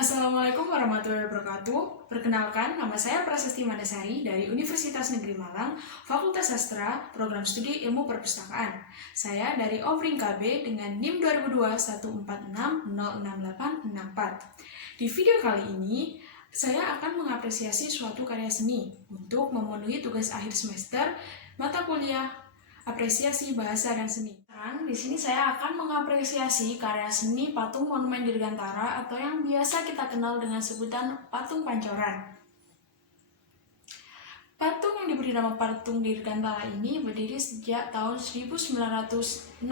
Assalamualaikum warahmatullahi wabarakatuh. Perkenalkan, nama saya Prasasti Mandasari dari Universitas Negeri Malang, Fakultas Sastra, Program Studi Ilmu Perpustakaan. Saya dari Ovring KB dengan NIM 2022-146-06864. Di video kali ini, saya akan mengapresiasi suatu karya seni untuk memenuhi tugas akhir semester mata kuliah apresiasi bahasa dan seni. Di sini saya akan mengapresiasi karya seni patung monumen Dirgantara atau yang biasa kita kenal dengan sebutan patung Pancoran. Patung yang diberi nama patung Dirgantara ini berdiri sejak tahun 1966.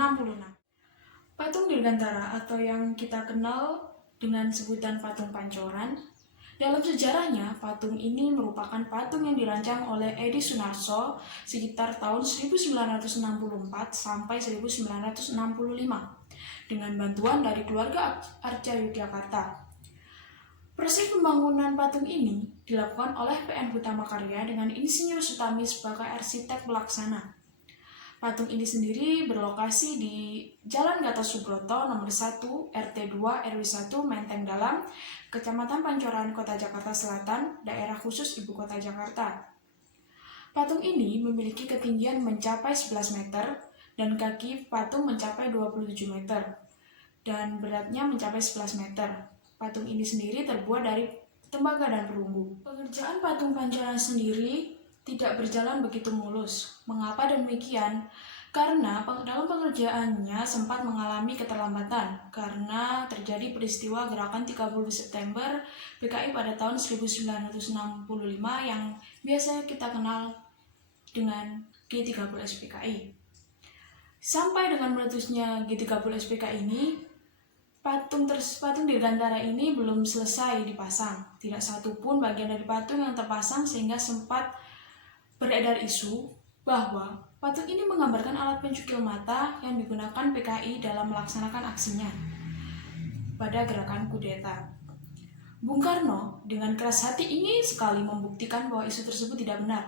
Patung Dirgantara atau yang kita kenal dengan sebutan patung Pancoran, dalam sejarahnya, patung ini merupakan patung yang dirancang oleh Edi Sunarso sekitar tahun 1964 sampai 1965 dengan bantuan dari keluarga Arca Yogyakarta. Proses pembangunan patung ini dilakukan oleh PN Hutama Karya dengan Insinyur Sutami sebagai arsitek pelaksana. Patung ini sendiri berlokasi di Jalan Gatot Subroto nomor 1 RT 2 RW 1 Menteng Dalam, Kecamatan Pancoran, Kota Jakarta Selatan, daerah khusus Ibu Kota Jakarta. Patung ini memiliki ketinggian mencapai 11 meter dan kaki patung mencapai 27 meter dan beratnya mencapai 11 meter. Patung ini sendiri terbuat dari tembaga dan perunggu. Pengerjaan patung Pancoran sendiri tidak berjalan begitu mulus. Mengapa demikian? Karena dalam pengerjaannya sempat mengalami keterlambatan karena terjadi peristiwa gerakan 30 September PKI pada tahun 1965 yang biasa kita kenal dengan G30S PKI. Sampai dengan meletusnya G30S PKI ini, patung Dirgantara ini belum selesai dipasang. Tidak satu pun bagian dari patung yang terpasang sehingga sempat beredar isu bahwa patung ini menggambarkan alat pencukil mata yang digunakan PKI dalam melaksanakan aksinya pada gerakan kudeta. Bung Karno dengan keras hati ingin sekali membuktikan bahwa isu tersebut tidak benar,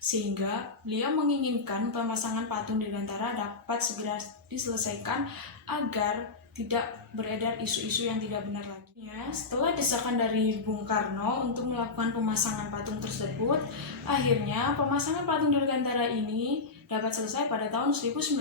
sehingga beliau menginginkan pemasangan patung Dirgantara dapat segera diselesaikan agar tidak beredar isu-isu yang tidak benar lagi. Setelah desakan dari Bung Karno untuk melakukan pemasangan patung tersebut, akhirnya pemasangan patung Dirgantara ini dapat selesai pada tahun 1966.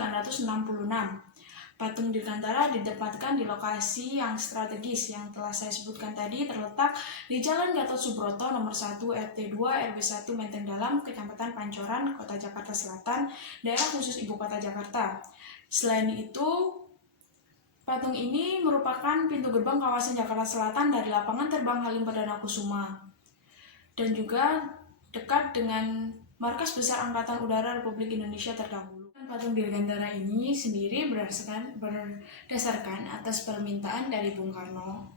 Patung Dirgantara ditempatkan di lokasi yang strategis yang telah saya sebutkan tadi, terletak di Jalan Gatot Subroto nomor 1 RT 2 RW 1 Menteng Dalam, Kecamatan Pancoran, Kota Jakarta Selatan, daerah khusus Ibu Kota Jakarta. Selain itu, patung ini merupakan pintu gerbang kawasan Jakarta Selatan dari lapangan terbang Halim Perdana Kusuma dan juga dekat dengan Markas Besar Angkatan Udara Republik Indonesia terdahulu. Patung Dirgantara ini sendiri berdasarkan atas permintaan dari Bung Karno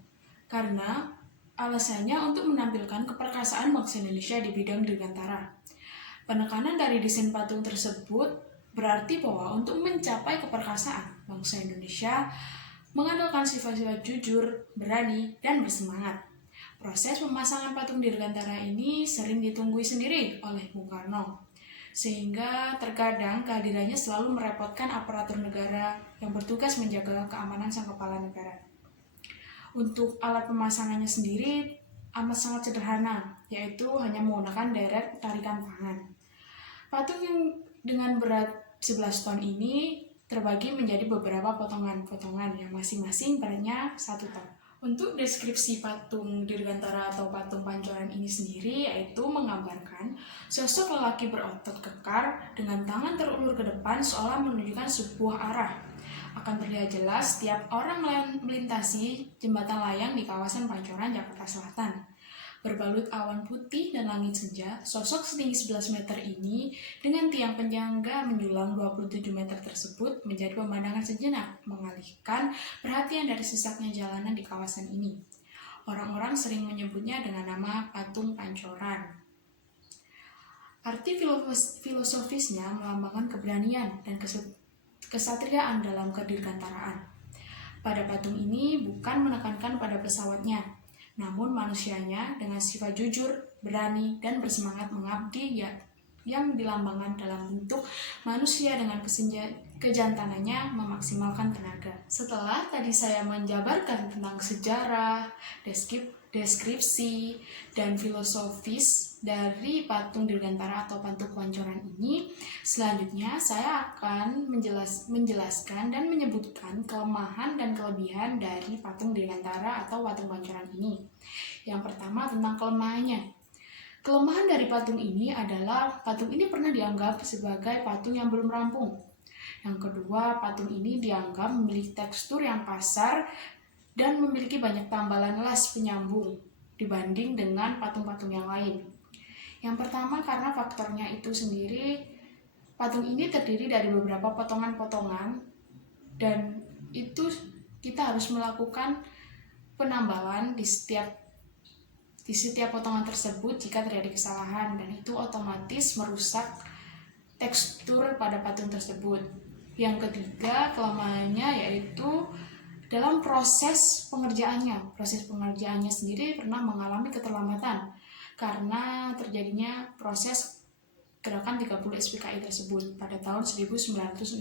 karena alasannya untuk menampilkan keperkasaan bangsa Indonesia di bidang Dirgantara. Penekanan dari desain patung tersebut berarti bahwa untuk mencapai keperkasaan bangsa Indonesia mengandalkan sifat-sifat jujur, berani, dan bersemangat. Proses pemasangan patung Dirgantara ini sering ditunggui sendiri oleh Bung Karno, sehingga terkadang kehadirannya selalu merepotkan aparatur negara yang bertugas menjaga keamanan sang kepala negara. Untuk alat pemasangannya sendiri amat sangat sederhana, yaitu hanya menggunakan deret tarikan tangan. Patung yang dengan berat 11 ton ini terbagi menjadi beberapa potongan-potongan yang masing-masing beratnya 1 ton. Untuk deskripsi patung Dirgantara atau patung Pancoran ini sendiri yaitu menggambarkan sosok lelaki berotot kekar dengan tangan terulur ke depan seolah menunjukkan sebuah arah. Akan terlihat jelas setiap orang melintasi jembatan layang di kawasan Pancoran, Jakarta Selatan. Berbalut awan putih dan langit senja, sosok setinggi 11 meter ini dengan tiang penyangga menjulang 27 meter tersebut menjadi pemandangan sejenak, mengalihkan perhatian dari sesaknya jalanan di kawasan ini. Orang-orang sering menyebutnya dengan nama patung Pancoran. Arti filosofisnya melambangkan keberanian dan kesatriaan dalam kedirgantaraan. Pada patung ini bukan menekankan pada pesawatnya, namun manusianya dengan sifat jujur, berani, dan bersemangat mengabdi yang dilambangkan dalam bentuk manusia dengan kejantanannya memaksimalkan tenaga. Setelah tadi saya menjabarkan tentang sejarah, deskripsi, dan filosofis dari patung Dirgantara atau patung Pancoran ini, selanjutnya saya akan menjelaskan dan menyebutkan kelemahan dan kelebihan dari patung Dirgantara atau patung Pancoran ini. Yang pertama tentang kelemahannya. Kelemahan dari patung ini adalah patung ini pernah dianggap sebagai patung yang belum rampung. Yang kedua, patung ini dianggap memiliki tekstur yang kasar dan memiliki banyak tambalan las penyambung dibanding dengan patung-patung yang lain. Yang pertama, karena faktornya itu sendiri, patung ini terdiri dari beberapa potongan-potongan dan itu kita harus melakukan penambalan di setiap potongan tersebut jika terjadi kesalahan, dan itu otomatis merusak tekstur pada patung tersebut. Yang ketiga, kelemahannya yaitu dalam proses pengerjaannya. Proses pengerjaannya sendiri pernah mengalami keterlambatan karena terjadinya proses gerakan 30 SPKI tersebut pada tahun 1965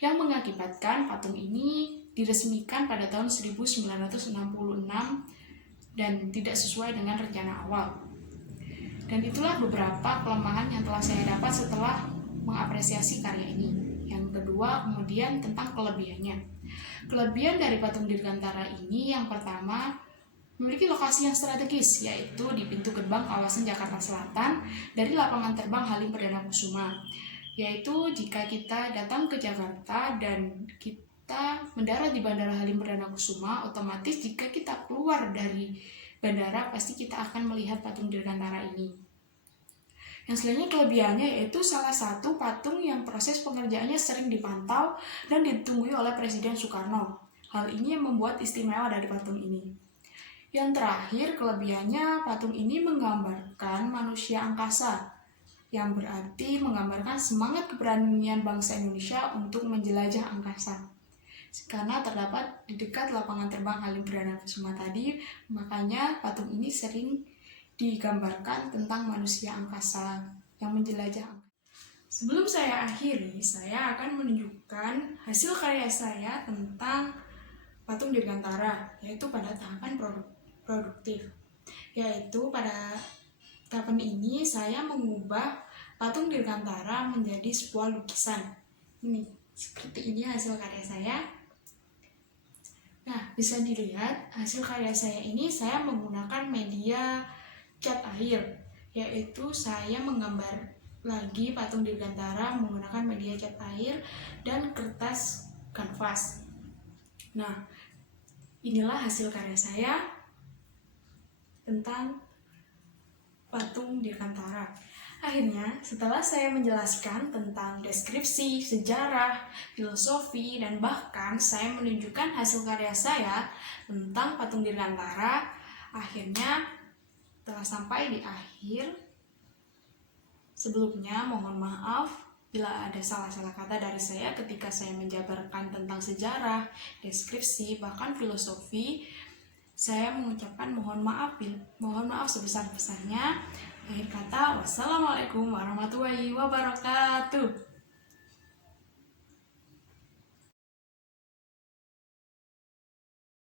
yang mengakibatkan patung ini diresmikan pada tahun 1966 dan tidak sesuai dengan rencana awal. Dan itulah beberapa kelemahan yang telah saya dapat setelah mengapresiasi karya ini. Yang kedua, kemudian tentang kelebihannya. Kelebihan dari patung Dirgantara ini yang pertama, memiliki lokasi yang strategis, yaitu di pintu gerbang kawasan Jakarta Selatan dari lapangan terbang Halim Perdana Kusuma. Yaitu jika kita datang ke Jakarta dan kita mendarat di Bandara Halim Perdana Kusuma, otomatis jika kita keluar dari bandara pasti kita akan melihat patung Dirgantara ini. Yang selanjutnya kelebihannya yaitu salah satu patung yang proses pengerjaannya sering dipantau dan ditunggu oleh Presiden Soekarno. Hal ini yang membuat istimewa dari patung ini. Yang terakhir, kelebihannya patung ini menggambarkan manusia angkasa, yang berarti menggambarkan semangat keberanian bangsa Indonesia untuk menjelajah angkasa. Karena terdapat di dekat lapangan terbang Halim Perdana Kusuma tadi, makanya patung ini sering digambarkan tentang manusia angkasa yang menjelajah angkasa. Sebelum saya akhiri, saya akan menunjukkan hasil karya saya tentang patung Dirgantara, yaitu pada tahapan produktif. Yaitu pada tahapan ini saya mengubah patung Dirgantara menjadi sebuah lukisan. Ini, seperti ini hasil karya saya. Nah, bisa dilihat hasil karya saya ini saya menggunakan media cat air, yaitu saya menggambar lagi patung Dirgantara menggunakan media cat air dan kertas kanvas. Nah, inilah hasil karya saya tentang patung Dirgantara. Akhirnya, setelah saya menjelaskan tentang deskripsi, sejarah, filosofi, dan bahkan saya menunjukkan hasil karya saya tentang patung Dirgantara, akhirnya telah sampai di akhir. Sebelumnya mohon maaf bila ada salah-salah kata dari saya ketika saya menjabarkan tentang sejarah, deskripsi, bahkan filosofi. Saya mengucapkan mohon maaf sebesar-besarnya. Akhir kata, wassalamualaikum warahmatullahi wabarakatuh.